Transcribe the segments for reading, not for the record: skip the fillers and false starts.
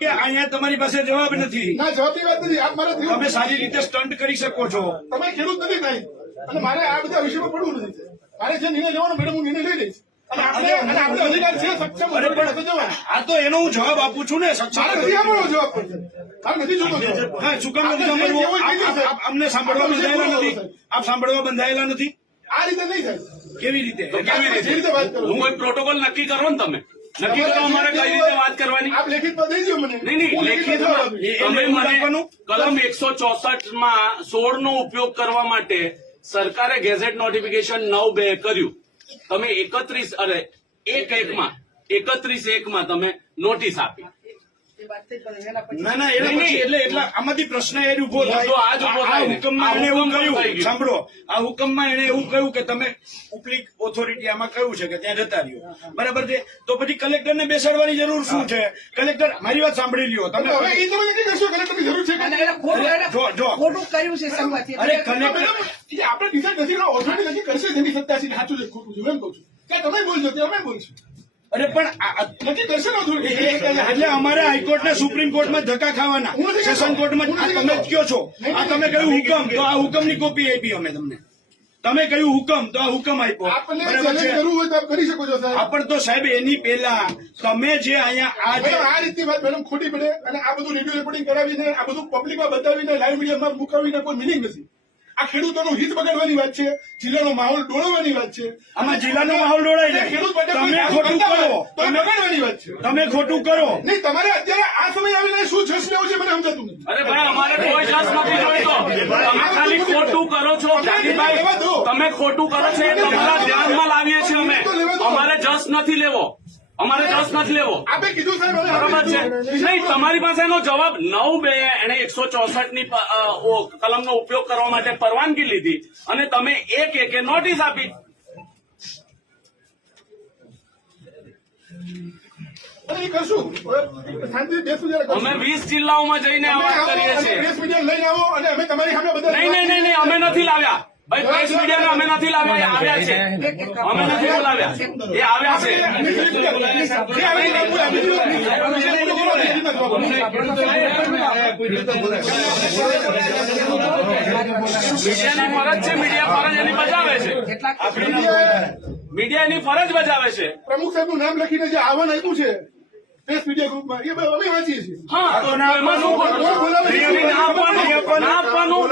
કે અહીંયા તમારી પાસે જવાબ નથી. ના, જવાબની વાત નથી. આપ મારે તમે સારી રીતે સ્ટન્ટ કરી શકો છો. તમે ખેડૂત નથી થાય અને મારે આ બધા વિષયમાં પડવું નથી. મારે જે નિર્ણય લેવાનો મેડમ હું નિર્ણય લઈ લઈશ. અને આપણે અધિકાર છે સક્ષમ આ તો એનો હું જવાબ આપું છું ને. મારે નથી આપવાનો જવાબ પડશે. મારે નથી જોતો જવાબ. હા, શું કામ નથી સાંભળવું? અમને સાંભળવા બંધાયેલા નથી. આપ સાંભળવા બંધાયેલા નથી. આ રીતે નહીં થાય. કેવી રીતે? કેવી જે રીતે વાત કરો. હું કોઈ પ્રોટોકોલ નક્કી કરો ને તમે નક્કી કરો અમારે કઈ રીતે વાત કરવાની. આપ લેખિતમાં દઈ દો મને. નહીં લેખિતમાં તમે મને કલમ 164 માં 16 નો ઉપયોગ કરવા માટે સરકારે ગેઝેટ નોટિફિકેશન 9/2 કર્યું. તમે 31/1 માં તમે નોટિસ આપી. ના એના પછી એટલે આમાંથી પ્રશ્ન એ ઉભો થાય. આ જ ઉભો થાય ને. હુકમમાં એને એવું કહ્યું, સાંભળો, આ હુકમમાં એને એવું કહ્યું કે તમે ઉપલી ઓથોરિટી આમાં કહ્યું છે કે ત્યાં જતા રહ્યો, બરાબર છે. તો પછી કલેક્ટરને બેસાડવાની જરૂર શું છે? કલેક્ટર મારી વાત સાંભળી લ્યો તમે. હવે એ તમે નથી કહેશો કલેક્ટરની જરૂર છે કે ખોટું કર્યું છે સંમતિ. અરે કલેક્ટર આપણે ડિસાઇડ નથી કરવા. ઓથોરિટી નક્કી કરશે જેની સત્તા છે સાચું છે ખોટું છે એમ કહું છું. કે તમે બોલશો તે અમે બોલશું. અરે પણ નક્કી કરશે ને ઓથોરિટી. એટલે અમારે હાઈકોર્ટ ને સુપ્રીમ કોર્ટમાં ધક્કા ખાવાના, સેશન કોર્ટમાં તમે જ કયો છો. આ તમે કહ્યું હુકમ, તો આ હુકમની કોપી આપી અમે તમને. તમે કહ્યું હુકમ, તો આ હુકમ આપ્યો. આપણને ચેલેન્જ કરવું હોય તો આપ કરી શકો છો સાહેબ. પણ તો સાહેબ એની પહેલા તમે જે અહીંયા આ રીતની વાત મેડમ ખોટી પડે અને આ બધું રેડિયો રેકોર્ડિંગ કરાવીને આ બધું પબ્લિકમાં બતાવીને લાઈવ મીડિયામાં મુકાવીને કોઈ મિનિંગ નથી. આ ખેડૂતોનું હિત બગાડવાની વાત છે, જિલ્લાનો માહોલ ડોળવાની વાત છે. આમાં જિલ્લાનો માહોલ ડોળાઈ જાય. ખેડૂત માટે તમે ખોટું કરો, તો બગાડવાની વાત છે. તમે ખોટું કરો. નહીં, તમારે અત્યારે આ સમય આવીને શું જશ લેવું છે મને સમજાતું નથી. અરે ભાઈ અમારે કોઈ જસ નથી જોઈતો. તમે ખાલી ખોટું કરો છો જાગીરભાઈ. તમે ખોટું કરો છો એ તમારા ધ્યાનમાં લાવીએ છીએ અમે. અમારે જસ નથી લેવો. અમારે જસ નથી લેવો. આપે કીધું સાહેબ બરાબર છે. નહીં, તમારી પાસે એનો જવાબ 9/2 એને 164 ની કલમનો ઉપયોગ કરવા માટે પરવાનગી લીધી અને તમે એક નોટિસ આપી. એ કરશું શાંતિ બેસું જયારે અમે 20 જિલ્લાઓમાં જઈને આ વાત કરીએ છીએ. પ્રેસ મીડિયા લઈને આવો અને અમે તમારી સામે બધા નહીં અમે નથી લાવ્યા ભાઈ. પ્રેસ મીડિયાને અમે નથી લાવ્યા. એ આવ્યા છે. અમે નથી બોલાવ્યા. એ આવ્યા છે. મીડિયાની ફરજ છે. મીડિયા ફરજ એની બજાવે છે. મીડિયા એની ફરજ બજાવે છે. પ્રમુખ સાહેબનું નામ લખીને જે આહવાન આપ્યું છે પ્રેસ મીડિયા ગ્રુપમાં એ અમે વાંચીએ છીએ. હા, તો એમાં શું ખોટું? ના આપવાનું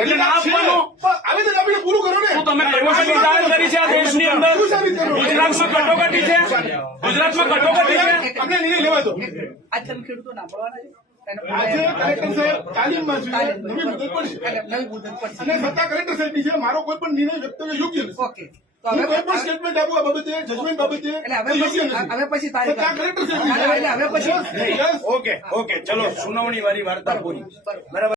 એટલે ના આપવાનું. આવેદન આપીને પૂરું કરો ને. શું તમે કટોકટી જાહેર કરી છે આ દેશની અંદર? ગુજરાતમાં કટોકટી છે. ગુજરાતમાં કટોકટી છે. આપણે નિર્ણય લેવા દો. આજ તમે ખેડૂતો નાંભળવાના છે. આજે કલેક્ટર સાહેબ તાલીમમાં છે. નવી મુદત પડશે નવી મુદત પડશે. અને સત્તા કલેક્ટર સાહેબની છે. મારો કોઈ પણ નિર્ણય વ્યક્તવ્ય યોગ્ય નથી. ઓકે, તો હું હવે કોઈ પણ સ્ટેટમેન્ટ આપું આ બાબતે, જજમેન્ટ બાબતે એટલે હવે યોગ્ય પછી નથી. હવે પછી તારીખ સત્તા કલેક્ટર સાહેબની છે. એટલે હવે પછી ઓકે ચલો, સુનાવણી વાળી વાર્તા પૂરી. બરાબર.